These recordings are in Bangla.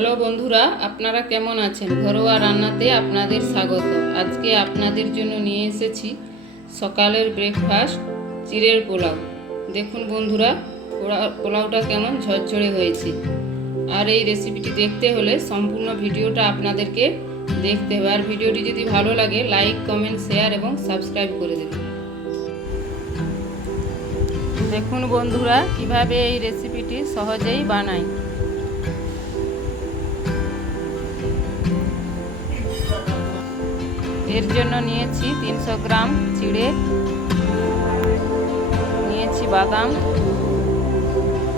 হ্যালো বন্ধুরা, আপনারা কেমন আছেন? ঘরোয়া রান্নাতে আপনাদের স্বাগত। আজকে আপনাদের জন্য নিয়ে এসেছি সকালের ব্রেকফাস্ট চিড়ের পোলাও। দেখুন বন্ধুরা, পোলাওটা কেমন ঝরঝরে হয়েছে। আর এই রেসিপিটি দেখতে হলে সম্পূর্ণ ভিডিওটা আপনাদেরকে দেখতে হবে। আর ভিডিওটি যদি ভালো লাগে লাইক, কমেন্ট, শেয়ার এবং সাবস্ক্রাইব করে দেবেন। দেখুন বন্ধুরা, কিভাবে এই রেসিপিটি সহজেই বানাই। এর জন্য নিয়েছি 300 গ্রাম চিড়ে, নিয়েছি বাদাম,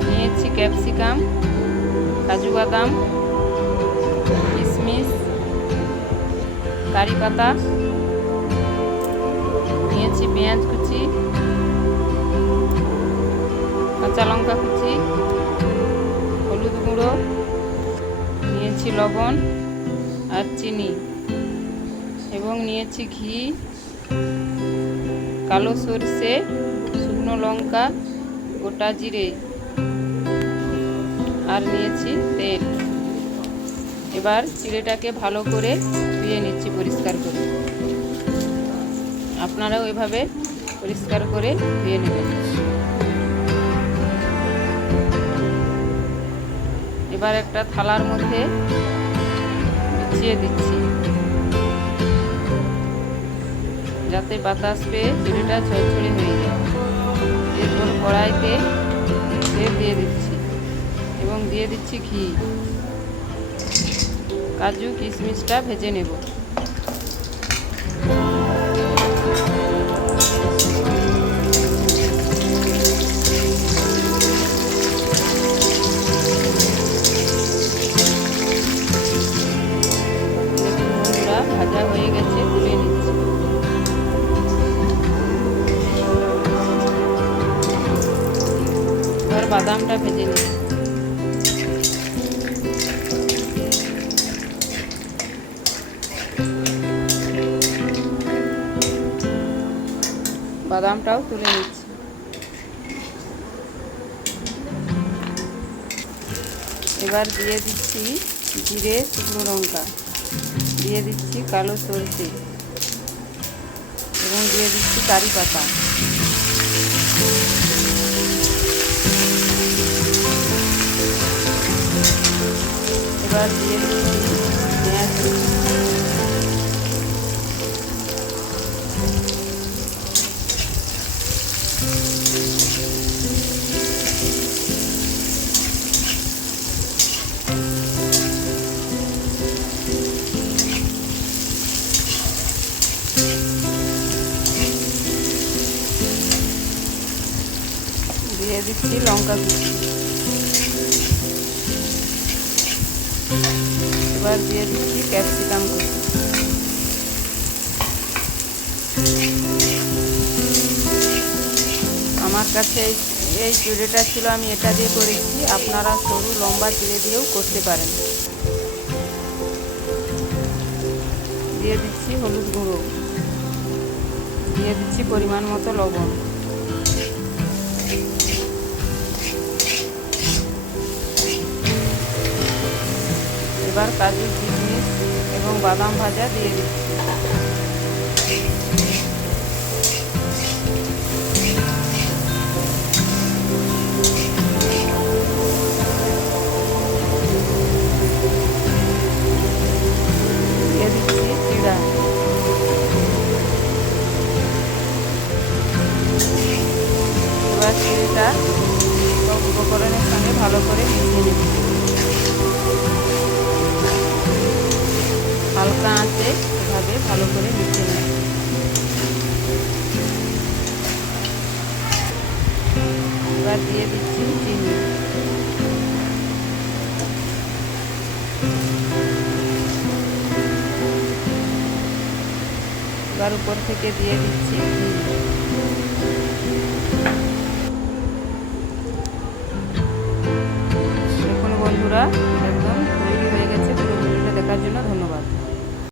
নিয়েছি ক্যাপসিকাম, কাজু বাদাম, কিশমিশ, কারি পাতা, নিয়েছি পেঁয়াজ কুচি, কাঁচা লঙ্কা কুচি, হলুদ গুঁড়ো, নিয়েছি লবণ আর চিনি এবং নিয়েছি ঘি, কালো সরষে, শুকনো লঙ্কা, গোটা জিরে আর নিয়েছি তেল। এবার চিড়েটাকে ভালো করে ধুয়ে নিচ্ছি পরিষ্কার করে। আপনারাও এভাবে পরিষ্কার করে ধুয়ে নেবেন। এবার একটা থালার মধ্যে বিছিয়ে দিচ্ছি যাতে বাতাস পেয়ে চিড়েটা ঝরঝরে হয়ে যায়। এরপর কড়াইতে তেল দিয়ে দিচ্ছি এবং দিয়ে দিচ্ছি ঘি। কাজু কিশমিশটা ভেজে নেব। ভাজা হয়ে গেছে, তুলে নিচ্ছি। এবার বাদামটা ভেজে নিচ্ছি। বাদামটাও তুলে নিচ্ছি। এবার দিয়ে দিচ্ছি জিরে, শুকনো লঙ্কা, দিয়ে দিচ্ছি কালো সরষে এবং দিয়ে দিচ্ছি কারি পাতা। এবার দিয়ে দিচ্ছি পেঁয়াজ কুচি। দিয়ে দিচ্ছি লঙ্কা কুচি। এবার দিয়ে দিচ্ছি ক্যাপসিকাম কুচি। আমার কাছে এই চিড়েটা ছিল, আমি এটা দিয়ে করেছি। আপনারা সরু লম্বা চিড়ে দিয়েও করতে পারেন। দিয়ে দিচ্ছি হলুদ গুঁড়ো, দিয়ে দিচ্ছি পরিমাণ মতো লবণ। এবার কাজু, কিশমিশ এবং বাদাম ভাজা দিয়ে দিচ্ছি। দিয়ে দিচ্ছি চিড়া। এবার চিড়েটা সব উপকরণের সঙ্গে ভালো করে মিশিয়ে নেব। হালকা আঁচে এভাবে ভালো করে মিশিয়ে নেব। এবার দিয়ে দিচ্ছি চিনি। এবার উপর থেকে দিয়ে দিচ্ছি ঘি। দেখুন বন্ধুরা, একদম তৈরি হয়ে গেছে। পুরো ভিডিওটা দেখার জন্য ধন্যবাদ।